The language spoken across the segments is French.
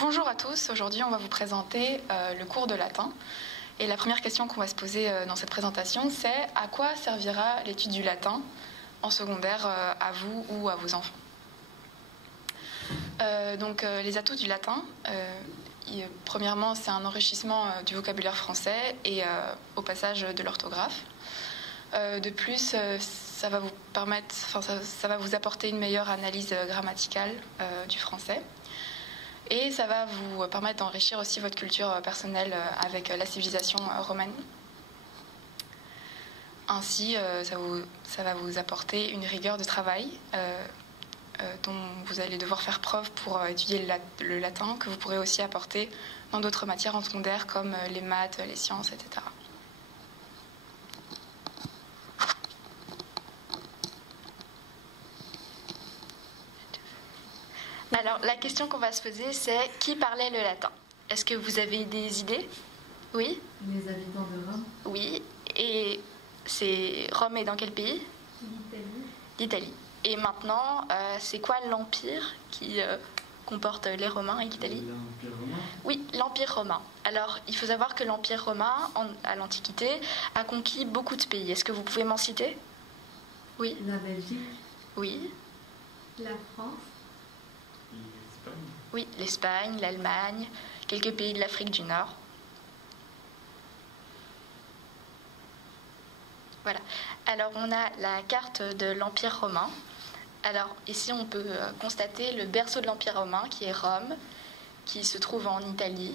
Bonjour à tous, aujourd'hui on va vous présenter le cours de latin. Et la première question qu'on va se poser dans cette présentation, c'est à quoi servira l'étude du latin en secondaire à vous ou à vos enfants. Les atouts du latin, premièrement c'est un enrichissement du vocabulaire français et au passage de l'orthographe. De plus, ça va vous apporter une meilleure analyse grammaticale du français. Et ça va vous permettre d'enrichir aussi votre culture personnelle avec la civilisation romaine. Ainsi, ça va vous apporter une rigueur de travail dont vous allez devoir faire preuve pour étudier le latin, que vous pourrez aussi apporter dans d'autres matières en secondaire comme les maths, les sciences, etc. Alors, la question qu'on va se poser, c'est qui parlait le latin? Est-ce que vous avez des idées? Oui? Les habitants de Rome. Oui. Et Rome est dans quel pays? L'Italie. L'Italie. Et maintenant, c'est quoi l'empire qui comporte les Romains et l'Italie? L'Empire romain. Oui, l'Empire romain. Alors, il faut savoir que l'Empire romain, à l'Antiquité, a conquis beaucoup de pays. Est-ce que vous pouvez m'en citer? Oui? La Belgique. Oui? La France. L'Espagne. Oui, l'Espagne, l'Allemagne, quelques pays de l'Afrique du Nord. Voilà. Alors, on a la carte de l'Empire romain. Alors, ici, on peut constater le berceau de l'Empire romain, qui est Rome, qui se trouve en Italie.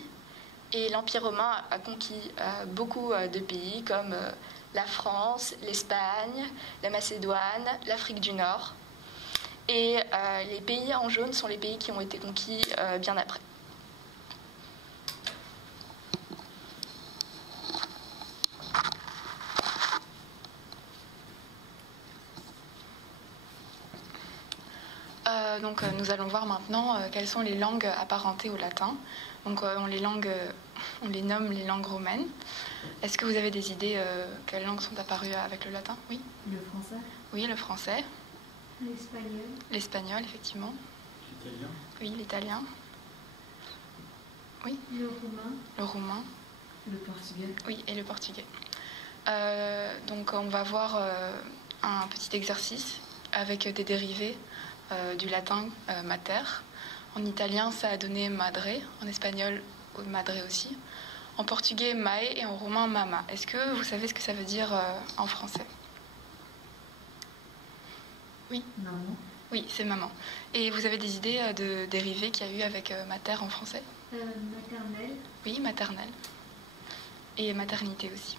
Et l'Empire romain a conquis beaucoup de pays, comme la France, l'Espagne, la Macédoine, l'Afrique du Nord. Et les pays en jaune sont les pays qui ont été conquis bien après. Nous allons voir maintenant quelles sont les langues apparentées au latin. Donc on les nomme les langues romaines. Est-ce que vous avez des idées quelles langues sont apparues avec le latin? Oui. Le français. Oui, le français. L'espagnol. L'espagnol, effectivement. L'italien. Oui, l'italien. Oui. Le roumain. Le roumain. Le portugais. Oui, et le portugais. Donc on va voir un petit exercice avec des dérivés du latin mater. En italien, ça a donné madre. En espagnol, madre aussi. En portugais, mae. Et en roumain, mama. Est-ce que vous savez ce que ça veut dire en français? Oui. Maman. Oui, c'est maman. Et vous avez des idées de dérivés qu'il y a eu avec mater en français? Maternelle. Oui, maternelle. Et maternité aussi.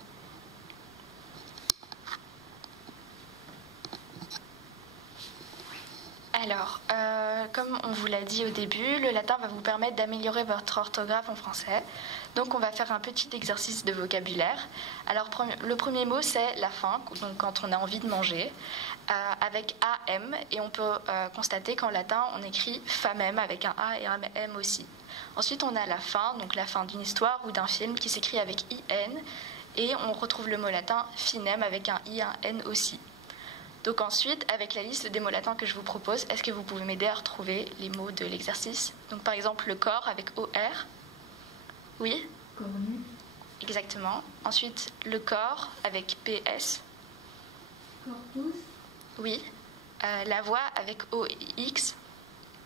Alors, comme on vous l'a dit au début, le latin va vous permettre d'améliorer votre orthographe en français. Donc, on va faire un petit exercice de vocabulaire. Alors, le premier mot, c'est la faim, donc quand on a envie de manger, avec AM. Et on peut constater qu'en latin, on écrit famem avec un A et un M aussi. Ensuite, on a la fin, donc la fin d'une histoire ou d'un film qui s'écrit avec IN. Et on retrouve le mot latin finem avec un I et un N aussi. Donc ensuite, avec la liste des mots latins que je vous propose, est-ce que vous pouvez m'aider à retrouver les mots de l'exercice? Donc par exemple, le corps avec OR. Oui? Cornu. Exactement. Ensuite, le corps avec PS. Corpus. Oui. La voix avec OX.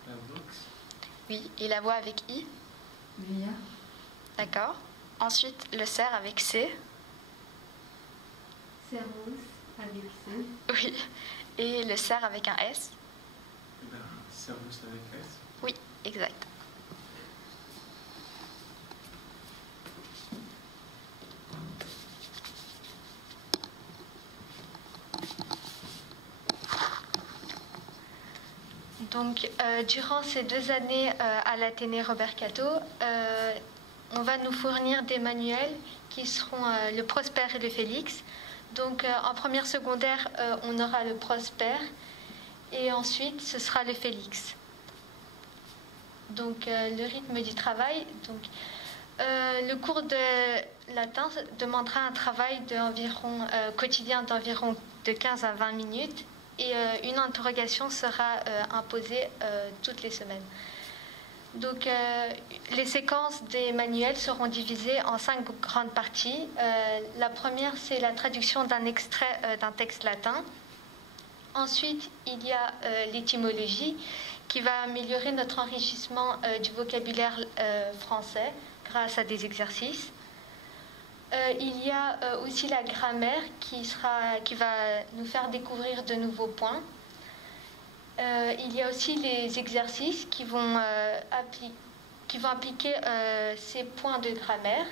La box. Oui. Et la voix avec I. Via. D'accord. Ensuite, le cerf avec C. Servus. Avec C. Oui. Et le cerf avec un S. Servus avec S. Oui, exact. Donc, durant ces 2 années à l'Athénée Robert Cato, on va nous fournir des manuels qui seront le Prosper et le Félix. Donc, en première secondaire, on aura le Prosper et ensuite, ce sera le Félix. Donc, le rythme du travail. Donc, le cours de latin demandera un travail quotidien d'environ de 15 à 20 minutes et une interrogation sera imposée toutes les semaines. Donc, les séquences des manuels seront divisées en 5 grandes parties. La première, c'est la traduction d'un extrait d'un texte latin. Ensuite, il y a l'étymologie qui va améliorer notre enrichissement du vocabulaire français grâce à des exercices. Il y a aussi la grammaire qui va nous faire découvrir de nouveaux points. Il y a aussi les exercices qui vont appliquer ces points de grammaire.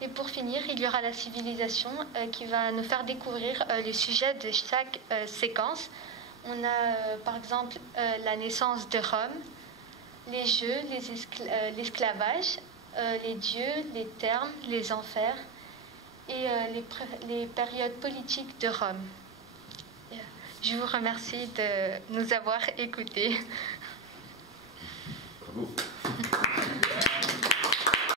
Et pour finir, il y aura la civilisation qui va nous faire découvrir le sujet de chaque séquence. On a par exemple la naissance de Rome, les jeux, l'esclavage, les dieux, les termes, les enfers et les périodes politiques de Rome. Je vous remercie de nous avoir écoutés.